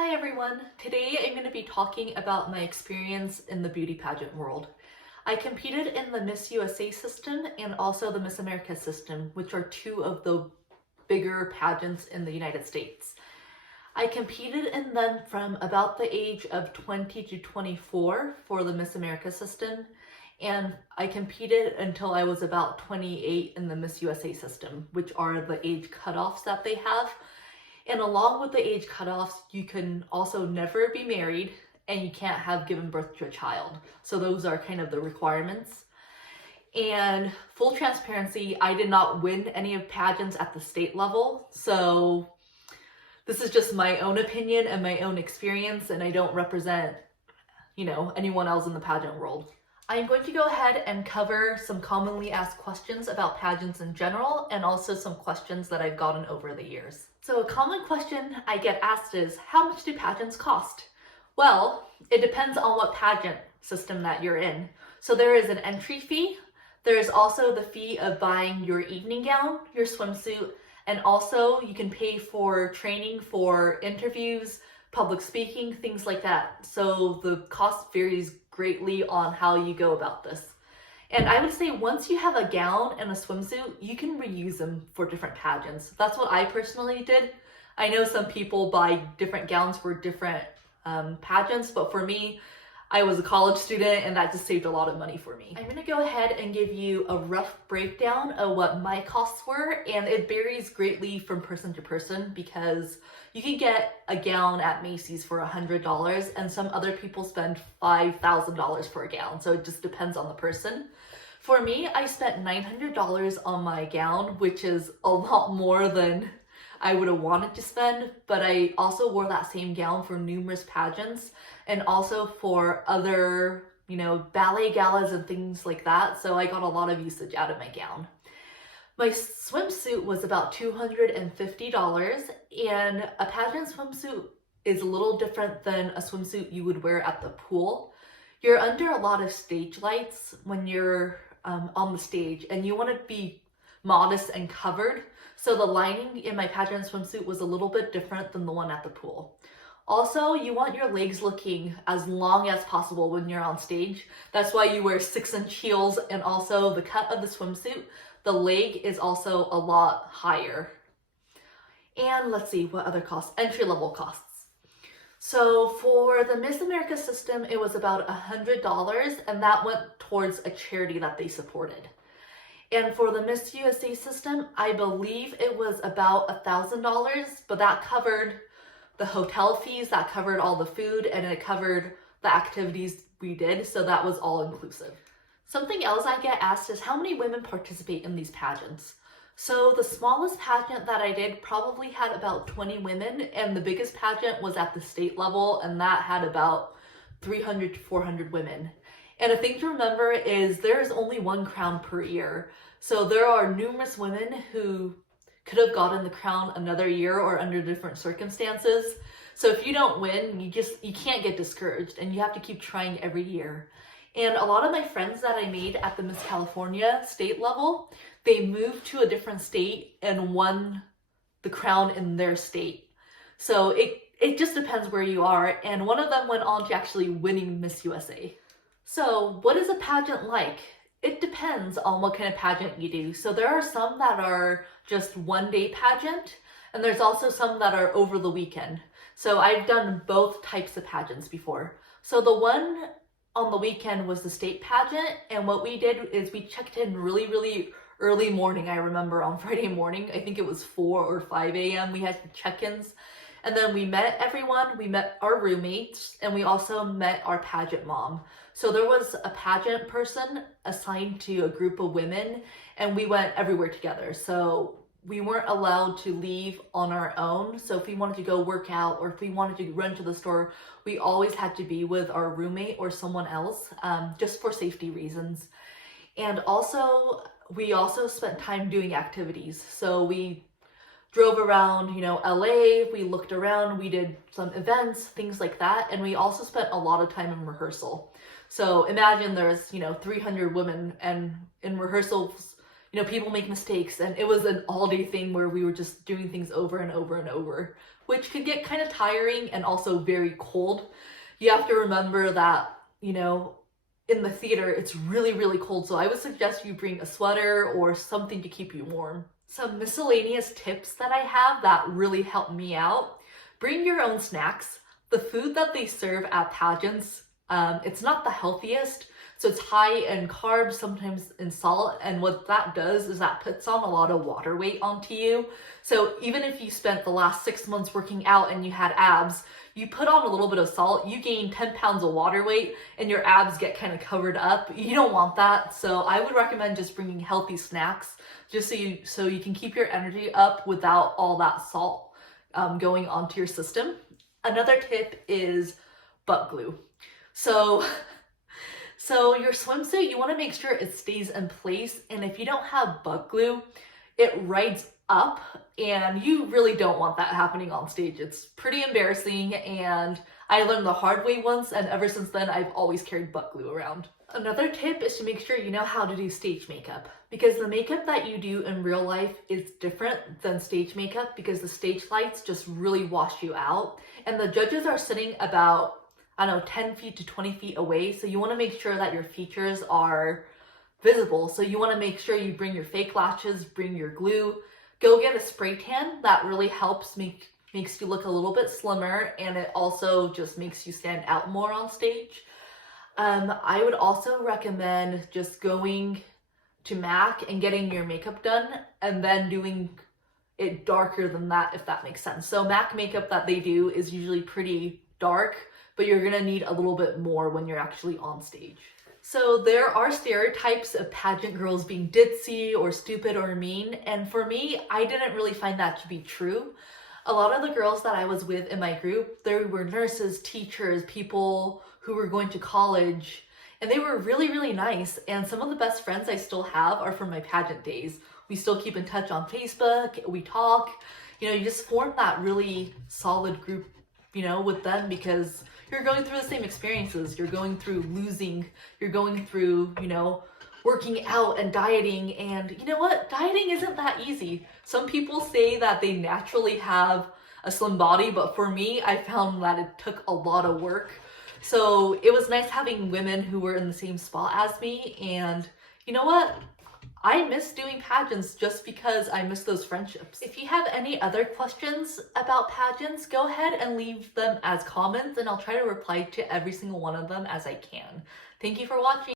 Hi everyone! Today I'm going to be talking about my experience in the beauty pageant world. I competed in the Miss USA system and also the Miss America system, which are two of the bigger pageants in the United States. I competed in them from about the age of 20 to 24 for the Miss America system, and I competed until I was about 28 in the Miss USA system, which are the age cutoffs that they have. And along with the age cutoffs, you can also never be married and you can't have given birth to a child. So those are kind of the requirements. And full transparency, I did not win any of pageants at the state level. So this is just my own opinion and my own experience, and I don't represent, anyone else in the pageant world. I'm going to go ahead and cover some commonly asked questions about pageants in general, and also some questions that I've gotten over the years. So a common question I get asked is, how much do pageants cost? Well, it depends on what pageant system that you're in. So there is an entry fee. There is also the fee of buying your evening gown, your swimsuit, and also you can pay for training for interviews, public speaking, things like that. So the cost varies greatly on how you go about this. And I would say once you have a gown and a swimsuit, you can reuse them for different pageants. That's what I personally did. I know some people buy different gowns for different pageants, but for me, I was a college student and that just saved a lot of money for me. I'm gonna go ahead and give you a rough breakdown of what my costs were, and it varies greatly from person to person because you can get a gown at Macy's for $100 and some other people spend $5,000 for a gown, so it just depends on the person. For me, I spent $900 on my gown, which is a lot more than I would have wanted to spend, but I also wore that same gown for numerous pageants and also for other, ballet galas and things like that, so I got a lot of usage out of my gown. My swimsuit was about $250, and a pageant swimsuit is a little different than a swimsuit you would wear at the pool. You're under a lot of stage lights when you're on the stage, and you want to be modest and covered. So the lining in my pageant swimsuit was a little bit different than the one at the pool. Also, you want your legs looking as long as possible when you're on stage. That's why you wear 6-inch heels, and also the cut of the swimsuit, the leg is also a lot higher. And let's see, what other costs? Entry-level costs. So for the Miss America system, it was about $100, and that went towards a charity that they supported. And for the Miss USA system, I believe it was about $1,000, but that covered the hotel fees, that covered all the food, and it covered the activities we did, so that was all inclusive. Something else I get asked is how many women participate in these pageants. So the smallest pageant that I did probably had about 20 women, and the biggest pageant was at the state level, and that had about 300 to 400 women. And a thing to remember is there is only one crown per year. So there are numerous women who could have gotten the crown another year or under different circumstances. So if you don't win, you can't get discouraged, and you have to keep trying every year. And a lot of my friends that I made at the Miss California state level, they moved to a different state and won the crown in their state. So it just depends where you are. And one of them went on to actually winning Miss USA. So what is a pageant like? It depends on what kind of pageant you do. So there are some that are just one-day pageant, and there's also some that are over the weekend. So I've done both types of pageants before. So the one on the weekend was the state pageant, and what we did is we checked in really, really early morning. I remember on Friday morning, I think it was 4 or 5 a.m. we had check-ins, and then we met everyone. We met our roommates, and we also met our pageant mom. So there was a pageant person assigned to a group of women, and we went everywhere together. So we weren't allowed to leave on our own. So if we wanted to go work out or if we wanted to run to the store, we always had to be with our roommate or someone else, just for safety reasons. And also, we also spent time doing activities. So we drove around, LA, we looked around, we did some events, things like that. And we also spent a lot of time in rehearsal. So imagine there's, 300 women, and in rehearsals, people make mistakes, and it was an all-day thing where we were just doing things over and over and over. which could get kind of tiring and also very cold. You have to remember that, you know, in the theater, it's really, really cold. So I would suggest you bring a sweater or something to keep you warm. Some miscellaneous tips that I have that really help me out. Bring your own snacks. The food that they serve at pageants, it's not the healthiest. So it's high in carbs, sometimes in salt. And what that does is that puts on a lot of water weight onto you. So even if you spent the last 6 months working out and you had abs, you put on a little bit of salt, you gain 10 pounds of water weight and your abs get kind of covered up. You don't want that. So I would recommend just bringing healthy snacks just so you can keep your energy up without all that salt going onto your system. Another tip is butt glue. So your swimsuit, you want to make sure it stays in place. And if you don't have butt glue, it rides up and you really don't want that happening on stage. It's pretty embarrassing and I learned the hard way once, and ever since then I've always carried butt glue around. Another tip is to make sure you know how to do stage makeup, because the makeup that you do in real life is different than stage makeup because the stage lights just really wash you out and the judges are sitting about, I don't know, 10 feet to 20 feet away. So you want to make sure that your features are visible. So you want to make sure you bring your fake lashes, bring your glue, go get a spray tan. That really helps makes you look a little bit slimmer, and it also just makes you stand out more on stage. I would also recommend just going to MAC and getting your makeup done and then doing it darker than that, if that makes sense. So MAC makeup that they do is usually pretty dark, but you're gonna need a little bit more when you're actually on stage. So there are stereotypes of pageant girls being ditzy or stupid or mean, and for me, I didn't really find that to be true. A lot of the girls that I was with in my group, they were nurses, teachers, people who were going to college, and they were really, really nice. And some of the best friends I still have are from my pageant days. We still keep in touch on Facebook, we talk, you just form that really solid group, with them because you're going through the same experiences. You're going through losing, you're going through, working out and dieting. And you know what? Dieting isn't that easy. Some people say that they naturally have a slim body, but for me, I found that it took a lot of work. So it was nice having women who were in the same spot as me. And you know what? I miss doing pageants just because I miss those friendships. If you have any other questions about pageants, go ahead and leave them as comments and I'll try to reply to every single one of them as I can. Thank you for watching.